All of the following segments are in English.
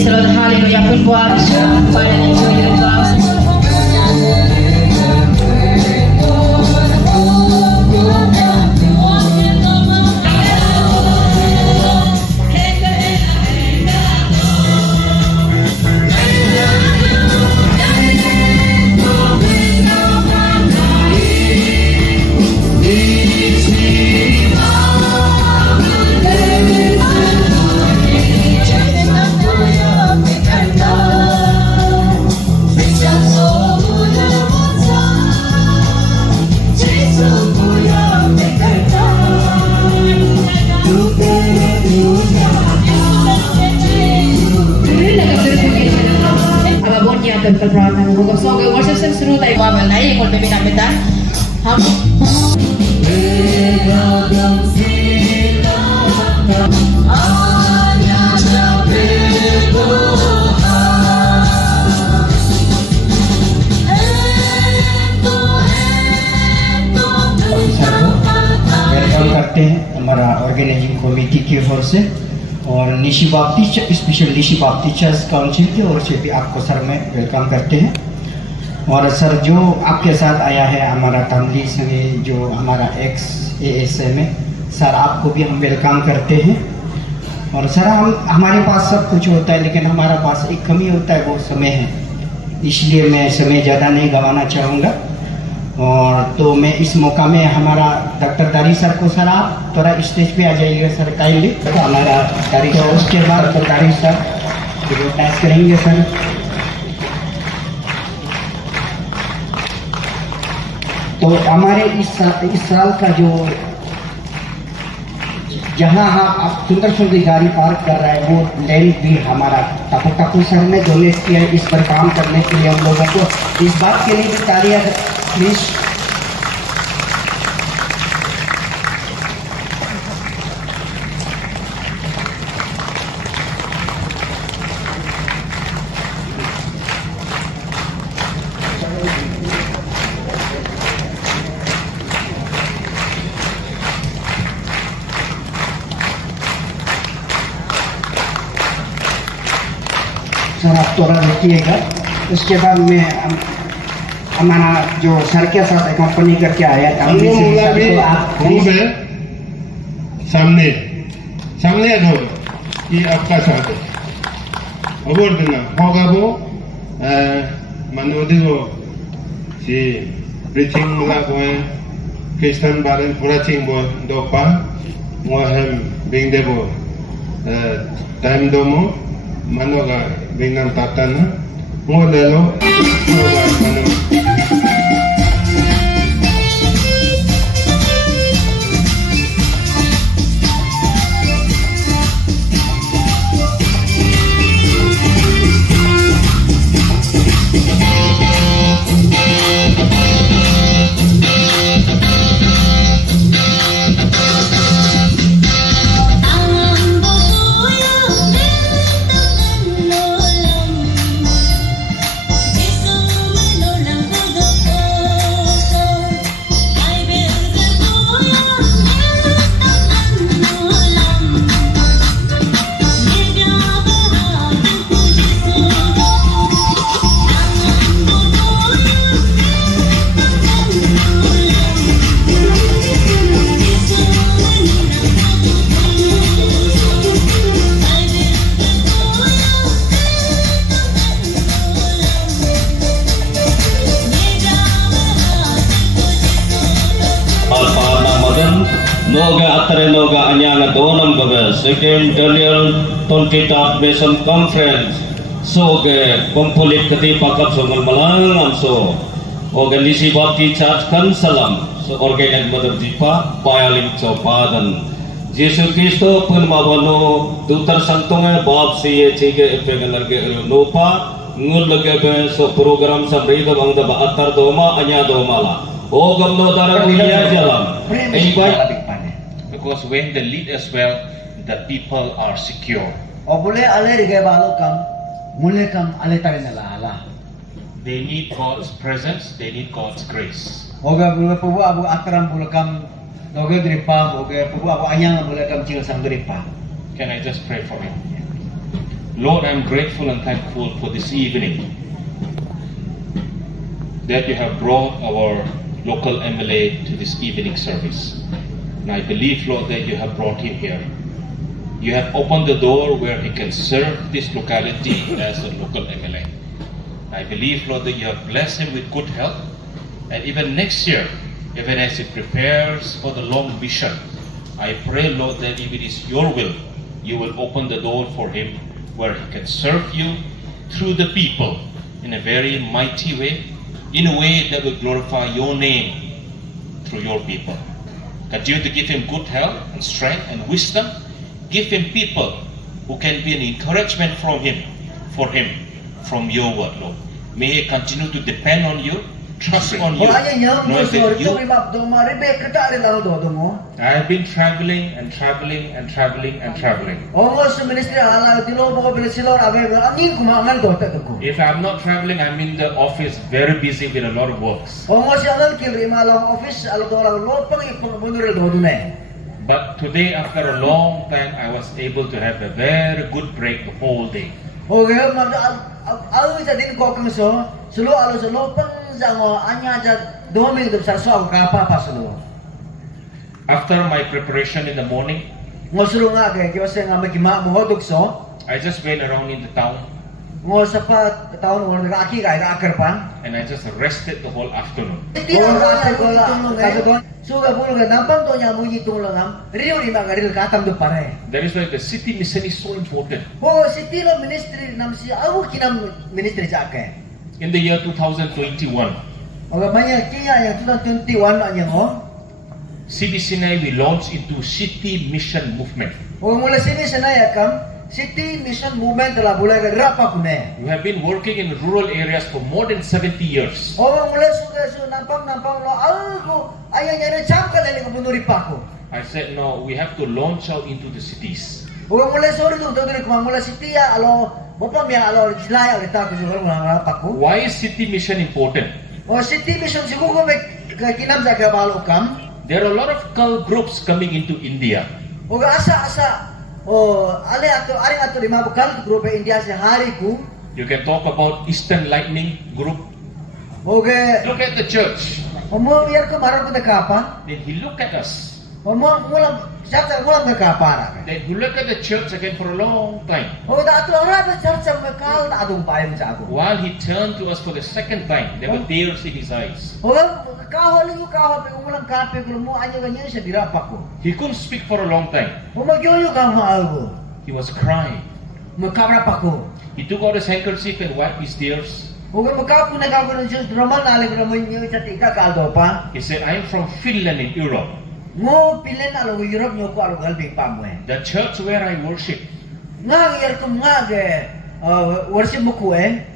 Praise the Lord, hallelujah. Pun buat pada enjoy the class. Semoga worship seru tayo mabal na yung kung bibinamitan. Welcome करते हैं हमारा organising committee की ओर से और Nishi Baptist special Nishi Baptist council की ओर से भी आपको सर में वेलकम करते हैं। और सर जो आपके साथ आया है हमारा तमली संगे जो हमारा एक्स ASM है, सर आपको भी हम वेलकम करते हैं। और सर हमारे पास सब कुछ होता है लेकिन हमारा पास एक कमी होता है, वो समय है, इसलिए मैं समय ज़्यादा नहीं गंवाना चाहूँगा। और तो मैं इस मौका में हमारा डॉक्टर दारी सर को, सर आप थोड़ा स्टेज पे आ जाइएगा सर काइंडली। तो हमारा दारी सर, उसके बाद डॉक्टर दारी सर एडवर्टाइज करेंगे सर। तो हमारे इस साल का जो जहाँ आप सुंदर सुंदर गाड़ी पार्क कर रहे हैं वो लैंड भी हमारा टापू सर ने डोनेट किया है इस पर काम करने के लिए हम लोगों को। इस बात के लिए भी तालियां प्लीज। सर आप थोड़ा रुकिएगा, उसके बाद में हमारा जो सर के साथ कंपनी करके आया था सामने सामने दो ये आपका साथ है अबोर देना होगा वो मनोदी को si preaching mula ko Kristen baren pura ching bo dopa mo hem bing debo time domo manoga bingan tatana mo lelo mo ga mano Noga atare noga anyanga donam gobe second Triennial 2023 Mission Conference so ge complete kati pakap so malang amso organisi bapti church kan salam so organic mother dipa payaling so padan Yesus Kristo pun mabano dutar santonga bab se ye chige epegalar ge nopa ngul lage be so program samrida bangda ba atar doma anya domala o gamno dara niya jalam invite because when they lead as well, the people are secure. They need God's presence, they need God's grace. Can I just pray for you? Lord, I'm grateful and thankful for this evening that you have brought our local MLA to this evening service. And I believe, Lord, that you have brought him here. You have opened the door where he can serve this locality as a local MLA. I believe, Lord, that you have blessed him with good health. And even next year, even as he prepares for the long mission, I pray, Lord, that if it is your will, you will open the door for him where he can serve you through the people in a very mighty way, in a way that will glorify your name through your people. Continue to give him good health and strength and wisdom. Give him people who can be an encouragement for him, from your word, Lord. May he continue to depend on you, trust on you, knowing that you. I have been traveling and traveling and traveling and traveling. If I'm not traveling, I'm in the office very busy with a lot of works. But today, after a long time, I was able to have a very good break the whole day. After my preparation in the morning, I just went around in the town. And I just rested the whole afternoon. That is why the city mission is so important. In the year 2021, City Sinai we launched into city mission movement. City mission movement telah mulai berapa kune? We have been working in rural areas for more than 70 years. I said no, we have to launch out into the cities. Why is city mission important? There are a lot of cult groups coming into India. You can talk about Eastern Lightning Group. Look at the church. Then he looked at us. Then he looked at the church again for a long time. While he turned to us for the second time, there were tears in his eyes. He couldn't speak for a long time. He was crying. He took out his handkerchief and wiped his tears. He said, I am from Finland in Europe. The church where I worship, we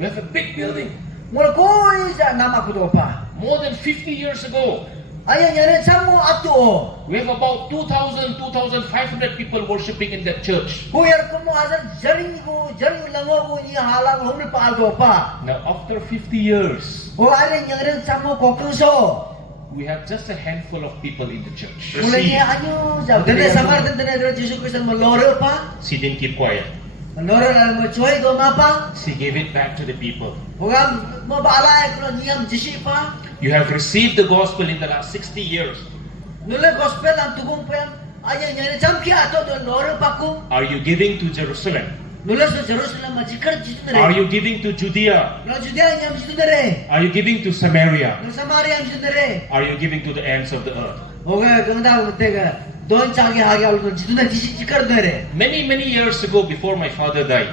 have a big building. More than 50 years ago, we have about 2,000, 2,500 people worshiping in that church. Now after 50 years, we have just a handful of people in the church. She didn't keep quiet. She gave it back to the people. You have received the gospel in the last 60 years. Are you giving to Jerusalem? Are you giving to Judea? Are you giving to Samaria? Are you giving to the ends of the earth? Many, many years ago, before my father died,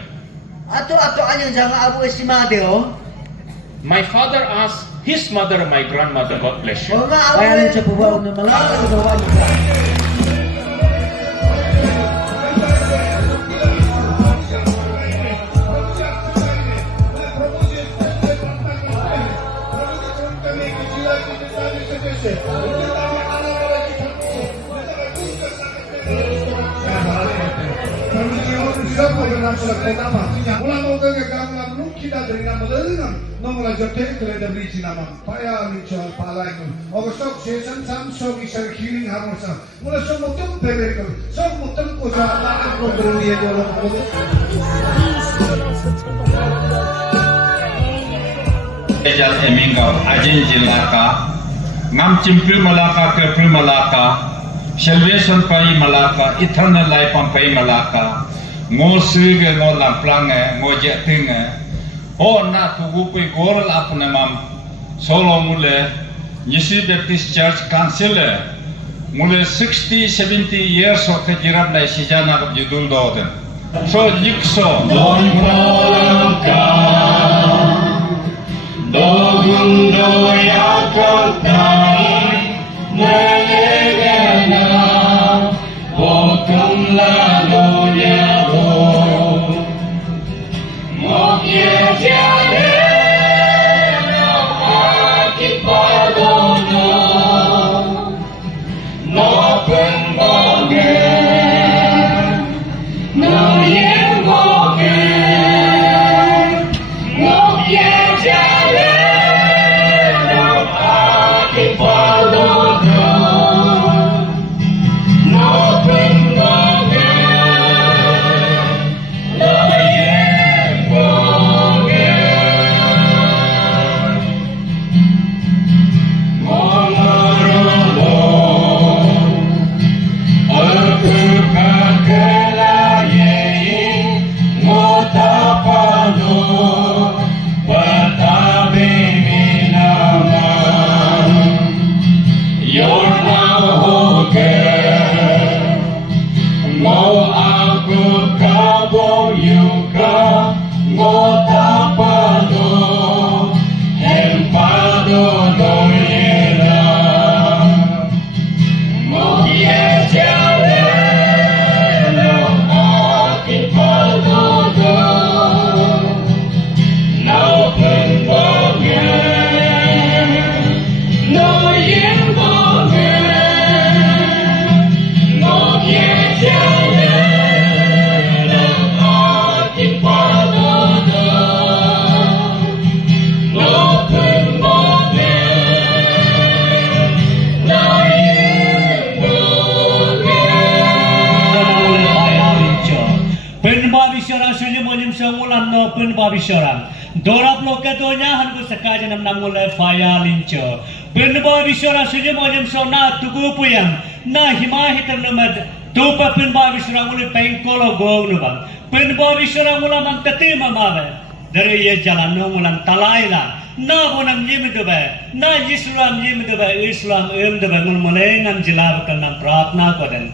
my father asked his mother and my grandmother, God bless you. Mula jal eminga ajin jilaka ngam chimpri malaka kepri malaka salvation pai malaka eternal life pai malaka ngo sige ngo lamplange ngo jetinge o na tugu pai goral apne mam solo mule Nyishi Baptist Church Council mule 60-70 years of kejirab lai sijana kap judul doden so jikso Dogundo yakotai melegana botum lalunya bo mokye jale no akipadono no pengoge no yengoge mokye jale pun babisyorang dorap lokatonya hanku sekaja nam namule faya lincho pun babisyorang sunyi monyam sona tugu puyang na himahi ternamad tupa pun babisyorang mule pengkolo gong nubang pun babisyorang mula mang tetima mabe dari ye jalan no mulang talaila na bonam yimdube na Islam yimdube Islam yimdube mul mulengam jilab kanam pratna koden